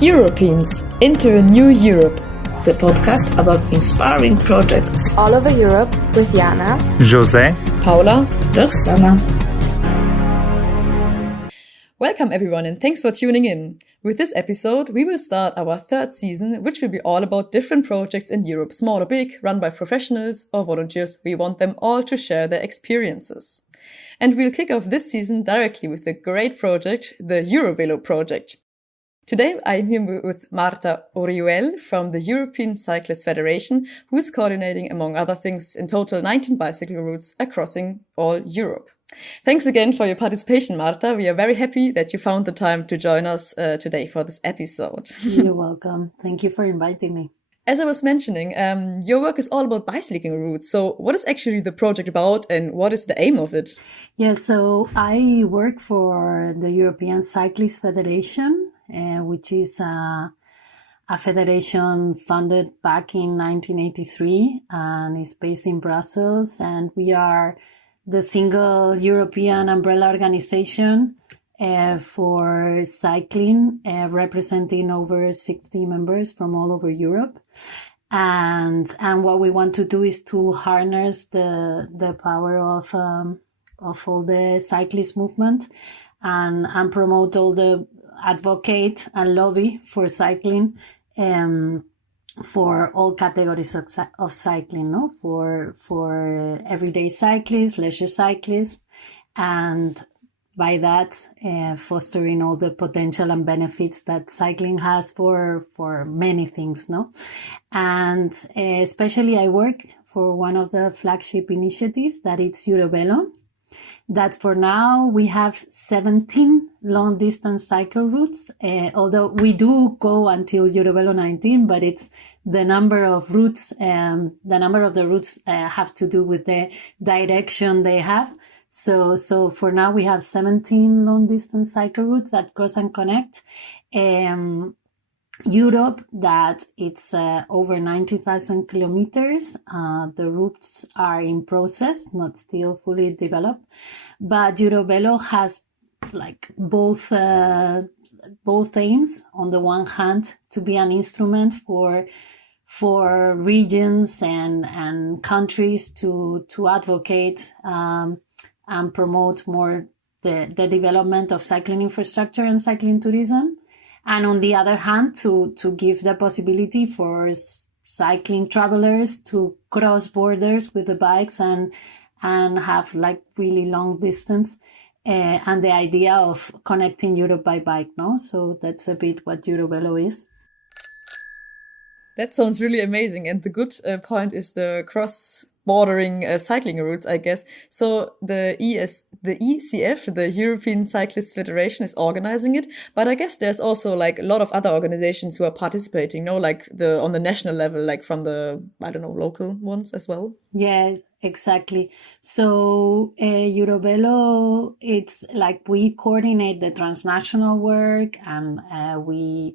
Europeans into a New Europe. The podcast about inspiring projects all over Europe with Jana, Jose, Paula, Roxana. Welcome everyone and thanks for tuning in. With this episode, we will start our third season, which will be all about different projects in Europe, small or big, run by professionals or volunteers. We want them all to share their experiences. And we'll kick off this season directly with a great project, the EuroVelo project. Today, I'm here with Marta Orihuel from the European Cyclist Federation, who is coordinating, among other things, in total 19 bicycle routes across all Europe. Thanks again for your participation, Marta. We are very happy that you found the time to join us today for this episode. You're welcome. Thank you for inviting me. As I was mentioning, your work is all about bicycling routes. So what is actually the project about and what is the aim of it? Yeah, so I work for the European Cyclist Federation, which is a federation founded back in 1983 and is based in Brussels. And we are the single European umbrella organization for cycling, representing over 60 members from all over Europe. And what we want to do is to harness the power of all the cyclist movement and promote all the advocate and lobby for cycling, for all categories of cycling, no? For everyday cyclists, leisure cyclists, and by that, fostering all the potential and benefits that cycling has for many things, no? And especially I work for one of the flagship initiatives that is EuroVelo, that for now we have 17 long distance cycle routes, although we do go until EuroVelo 19, but it's the number of routes, the number of the routes have to do with the direction they have. So for now we have 17 long distance cycle routes that cross and connect Europe, that it's over 90,000 kilometers. The routes are in process, not still fully developed, but EuroVelo has like both aims. On the one hand, to be an instrument for regions and countries to advocate and promote more the development of cycling infrastructure and cycling tourism. And on the other hand, to give the possibility for cycling travelers to cross borders with the bikes and have like really long distance, and the idea of connecting Europe by bike, no? So that's a bit what EuroVelo is. That sounds really amazing. And the good point is the cross-bordering cycling routes, I guess. So the ECF, the European Cyclist Federation, is organizing it. But I guess there's also like a lot of other organizations who are participating, no? Like on the national level, like from the, I don't know, local ones as well. Yes, exactly. So EuroVelo, it's like we coordinate the transnational work, and we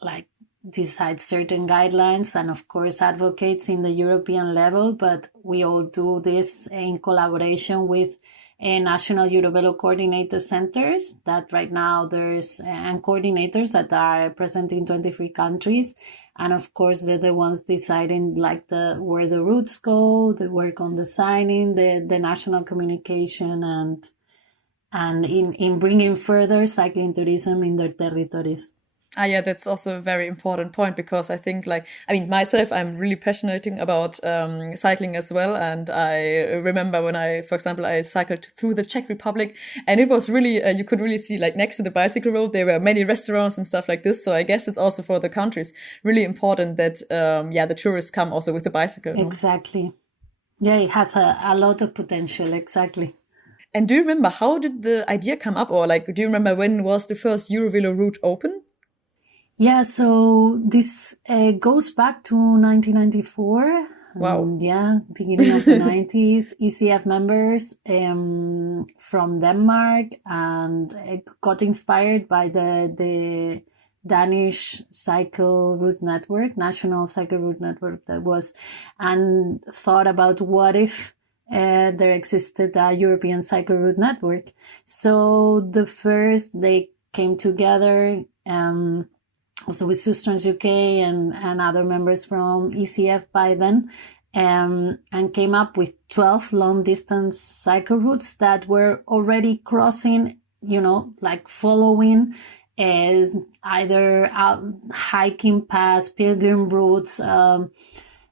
like decide certain guidelines and of course advocates in the European level, but we all do this in collaboration with national EuroVelo coordinator centers that right now there's and coordinators that are present in 23 countries. And of course, they're the ones deciding like where the routes go, the work on designing, the national communication and in bringing further cycling tourism in their territories. Yeah, that's also a very important point, because I think myself, I'm really passionate about cycling as well. And I remember when for example, I cycled through the Czech Republic, and it was really, you could really see like next to the bicycle road, there were many restaurants and stuff like this. So I guess it's also for the countries really important that, the tourists come also with the bicycle. Exactly. Yeah, it has a lot of potential. Exactly. And do you remember, how did the idea come up? Or do you remember when was the first EuroVelo route open? Yeah, so this goes back to 1994. Wow. Beginning of the 90s, ECF members from Denmark, and got inspired by the Danish cycle route network, national cycle route network that was, and thought about what if there existed a European cycle route network. So the first, they came together, also with Sustrans UK and other members from ECF by then, and came up with 12 long distance cycle routes that were already crossing, like following either hiking paths, pilgrim routes.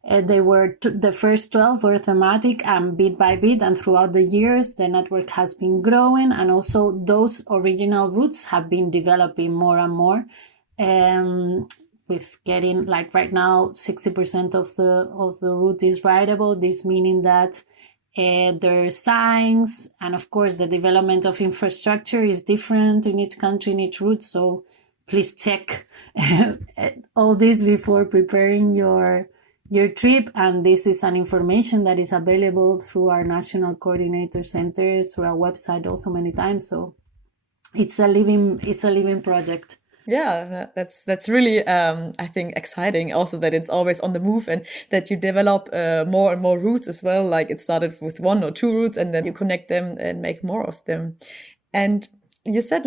They were the first 12 were thematic, and bit by bit and throughout the years, the network has been growing, and also those original routes have been developing more and more. With getting, like right now, 60% of the route is rideable. This meaning that there are signs, and of course the development of infrastructure is different in each country, in each route. So please check all this before preparing your trip. And this is an information that is available through our national coordinator centers, through our website also many times. So it's a living project. Yeah, that's really, I think, exciting. Also that it's always on the move and that you develop more and more routes as well. Like it started with 1 or 2 routes and then you connect them and make more of them. And you said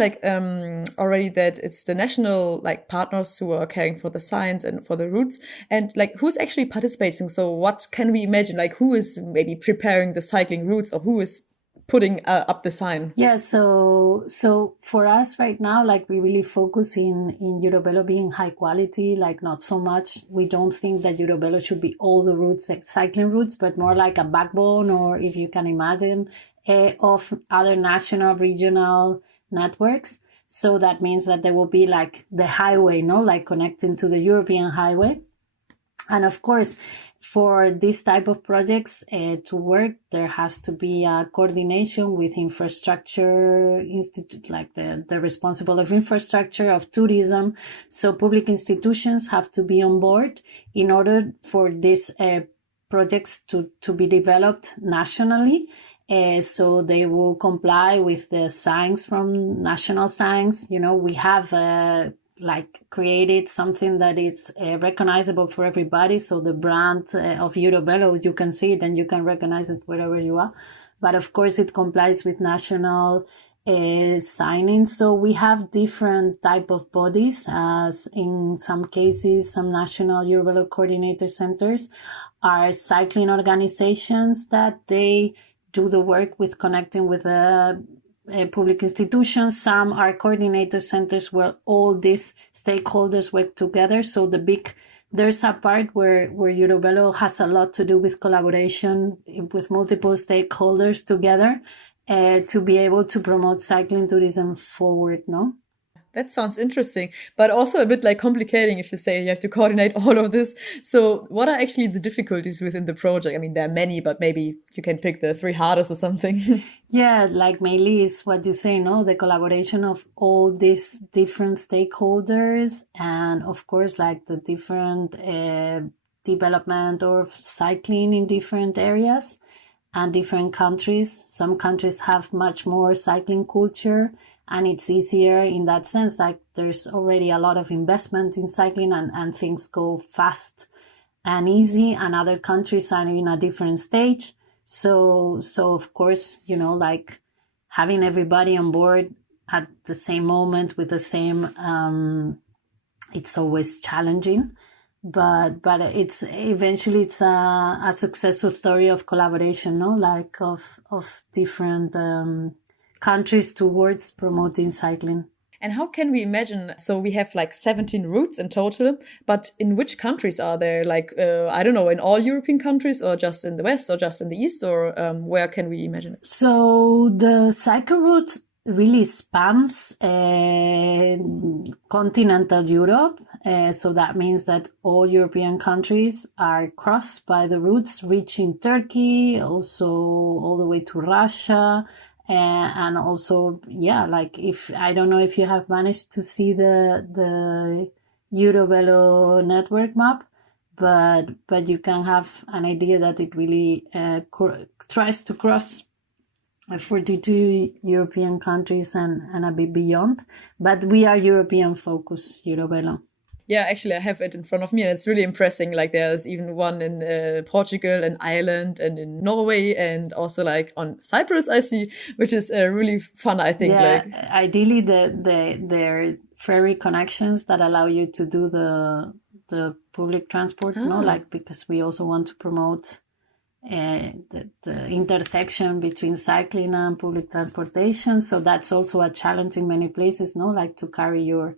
already that it's the national partners who are caring for the signs and for the routes, and who's actually participating. So what can we imagine? Who is maybe preparing the cycling routes, or who is putting up the sign? Yeah, so for us right now, we really focus in EuroVelo being high quality, not so much. We don't think that EuroVelo should be all the routes, cycling routes, but more like a backbone, or if you can imagine, of other national, regional networks. So that means that there will be the highway, connecting to the European highway. And of course, for this type of projects to work, there has to be a coordination with infrastructure institute, the responsible of infrastructure, of tourism. So public institutions have to be on board in order for these projects to be developed nationally. So they will comply with the signs from national signs. We have created something that is recognizable for everybody. So the brand of EuroVelo, you can see it and you can recognize it wherever you are. But of course, it complies with national signing. So we have different type of bodies, as in some cases, some national EuroVelo coordinator centers are cycling organizations that they do the work with connecting with public institutions. Some are coordinator centers where all these stakeholders work together. So there's a part where EuroVelo has a lot to do with collaboration with multiple stakeholders together to be able to promote cycling tourism forward, no? That sounds interesting, but also a bit complicating if you say you have to coordinate all of this. So what are actually the difficulties within the project? I mean, there are many, but maybe you can pick the 3 hardest or something. Yeah, mainly is what you say, no? The collaboration of all these different stakeholders, and of course, the different development of cycling in different areas and different countries. Some countries have much more cycling culture, and it's easier in that sense. There's already a lot of investment in cycling and things go fast and easy, and other countries are in a different stage. So of course, having everybody on board at the same moment with the same, it's always challenging, but it's eventually it's a successful story of collaboration, no? Of different, countries towards promoting cycling. And how can we imagine? So we have 17 routes in total, but in which countries are there? I don't know, in all European countries, or just in the West, or just in the East, or where can we imagine it? So the cycle route really spans continental Europe. So that means that all European countries are crossed by the routes, reaching Turkey, also all the way to Russia. And also, if I don't know if you have managed to see the EuroVelo network map, but you can have an idea that it really tries to cross 42 European countries and a bit beyond. But we are European focused, EuroVelo. Yeah, actually, I have it in front of me, and it's really impressive. Like, there's even one in Portugal and Ireland and in Norway, and also like on Cyprus, I see, which is really fun, I think. Yeah, Like, ideally, there ferry connections that allow you to do the public transport, like, because we also want to promote the intersection between cycling and public transportation. So that's also a challenge in many places, like to carry your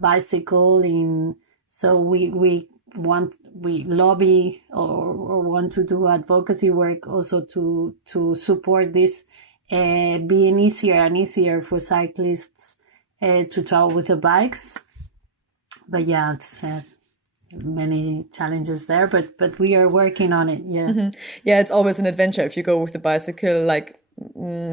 bicycle in. So we lobby or want to do advocacy work also to support this being easier and easier for cyclists to travel with the bikes. But yeah, it's many challenges there, but we are working on it. Yeah. Mm-hmm. Yeah, it's always an adventure if you go with the bicycle. Like,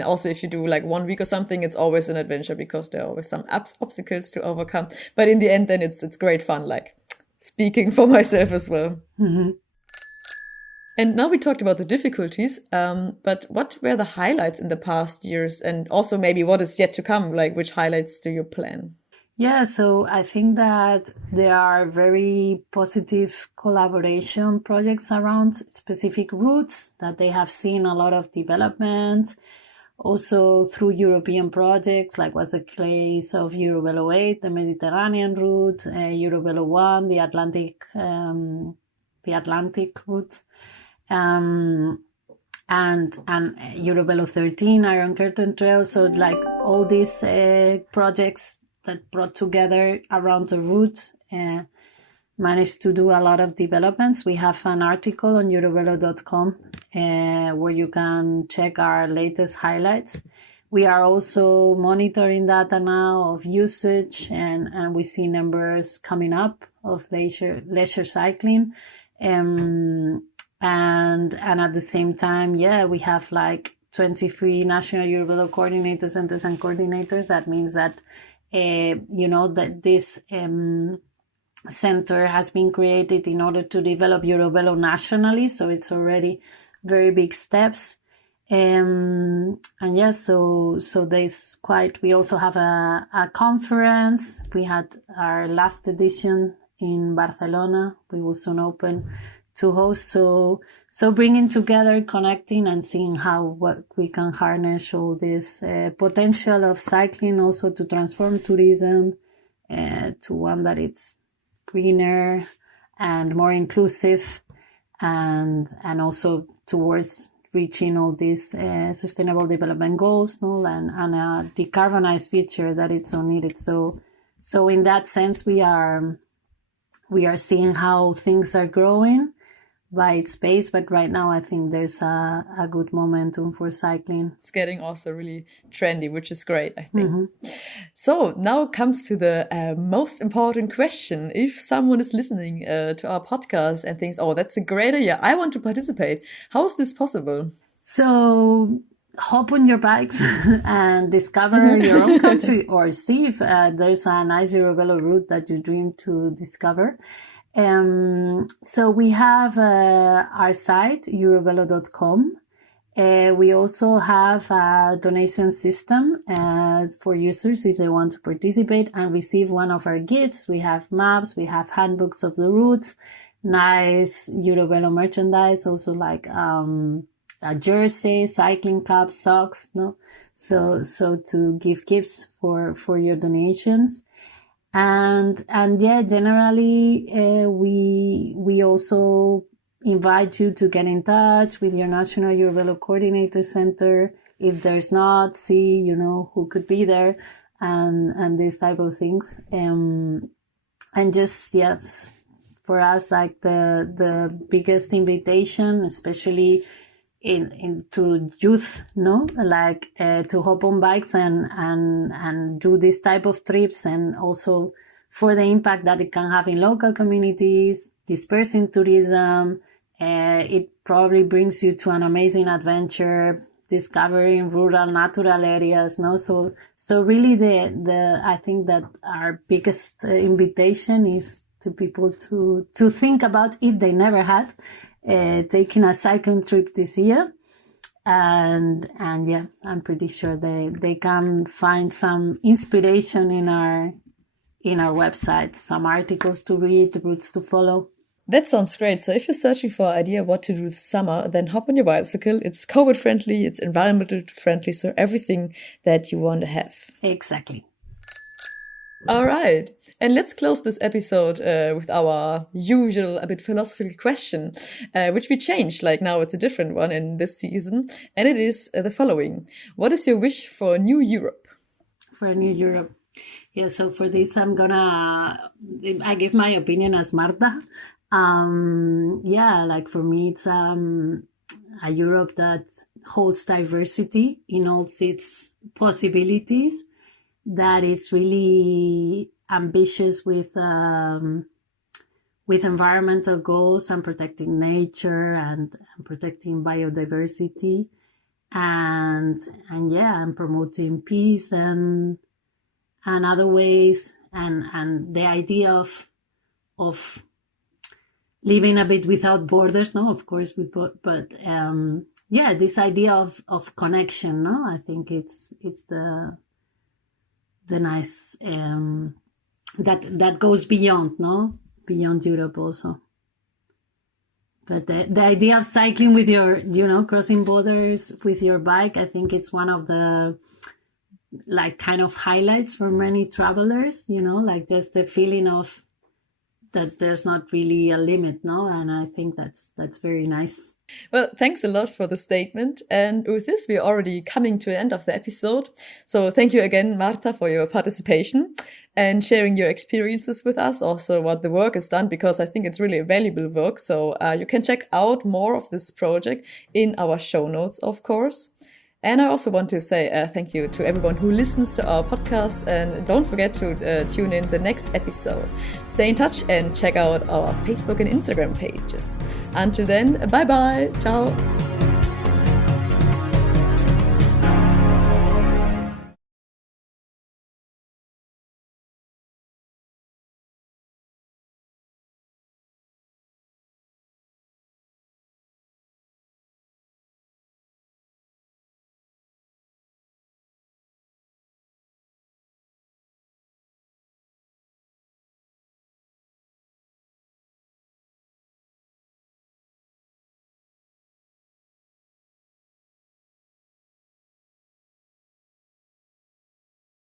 also if you do like 1 week or something, it's always an adventure because there are always some obstacles to overcome. But in the end, then it's great fun. Like, speaking for myself as well. Mm-hmm. And now we talked about the difficulties, but what were the highlights in the past years, and also maybe what is yet to come? Like, which highlights do you plan? Yeah, so I think that there are very positive collaboration projects around specific routes that they have seen a lot of development. Also through European projects, like was the case of EuroVelo 8, the Mediterranean route, EuroVelo 1, the Atlantic route, and EuroVelo 13, Iron Curtain Trail. So like all these projects that brought together around the route managed to do a lot of developments. We have an article on eurovelo.com where you can check our latest highlights. We are also monitoring data now of usage, and we see numbers coming up of leisure cycling. And at the same time, we have like 23 national EuroVelo coordinator centers and coordinators. That means that that this center has been created in order to develop EuroVelo nationally. So it's already very big steps. So there's we also have a conference. We had our last edition in Barcelona. We will soon open to host. So bringing together, connecting, and seeing what we can harness all this potential of cycling also to transform tourism to one that it's greener and more inclusive, and also towards reaching all these sustainable development goals, and a decarbonized future that it's so needed. So in that sense, we are seeing how things are growing by its pace, but right now I think there's a good momentum for cycling. It's getting also really trendy, which is great, I think. Mm-hmm. So now comes to the most important question. If someone is listening to our podcast and thinks, oh, that's a great idea, I want to participate, how is this possible? So hop on your bikes and discover your own country, or see if there's a nice EuroVelo route that you dream to discover. So we have our site, eurovelo.com. We also have a donation system for users if they want to participate and receive one of our gifts. We have maps, we have handbooks of the routes, nice EuroVelo merchandise, also like a jersey, cycling caps, socks, So to give gifts for your donations. And generally, we also invite you to get in touch with your national EuroVelo coordinator center. If there's not, see, who could be there and these type of things. And just, for us, like the biggest invitation, especially into youth, like to hop on bikes and do this type of trips, and also for the impact that it can have in local communities, dispersing tourism. It probably brings you to an amazing adventure, discovering rural natural areas. So really I think that our biggest invitation is to people to think about, if they never had, taking a cycling trip this year, and I'm pretty sure they can find some inspiration in in our website. Some articles to read, routes to follow. That sounds great. So if you're searching for an idea what to do this summer, then hop on your bicycle. It's COVID friendly, it's environmental friendly, so everything that you want to have. Exactly. All right. And let's close this episode with our usual, a bit philosophical question, which we changed. Like now it's a different one in this season. And it is the following. What is your wish for a new Europe? For a new Europe. Yeah, so for this, I give my opinion as Marta. Like for me, it's a Europe that holds diversity in all its possibilities, that is really ambitious with environmental goals and protecting nature and protecting biodiversity and promoting peace and other ways and the idea of living a bit without borders, no, of course, but this idea of connection, no, I think it's the nice that goes beyond, no, beyond Europe also. But the idea of cycling with your, crossing borders with your bike, I think it's one of the kind of highlights for many travelers, just the feeling of that there's not really a limit, no? And I think that's very nice. Well, thanks a lot for the statement. And with this, we're already coming to the end of the episode. So thank you again, Marta, for your participation and sharing your experiences with us, also what the work is done, because I think it's really a valuable work. So you can check out more of this project in our show notes, of course. And I also want to say thank you to everyone who listens to our podcast, and don't forget to tune in the next episode. Stay in touch and check out our Facebook and Instagram pages. Until then, bye-bye. Ciao.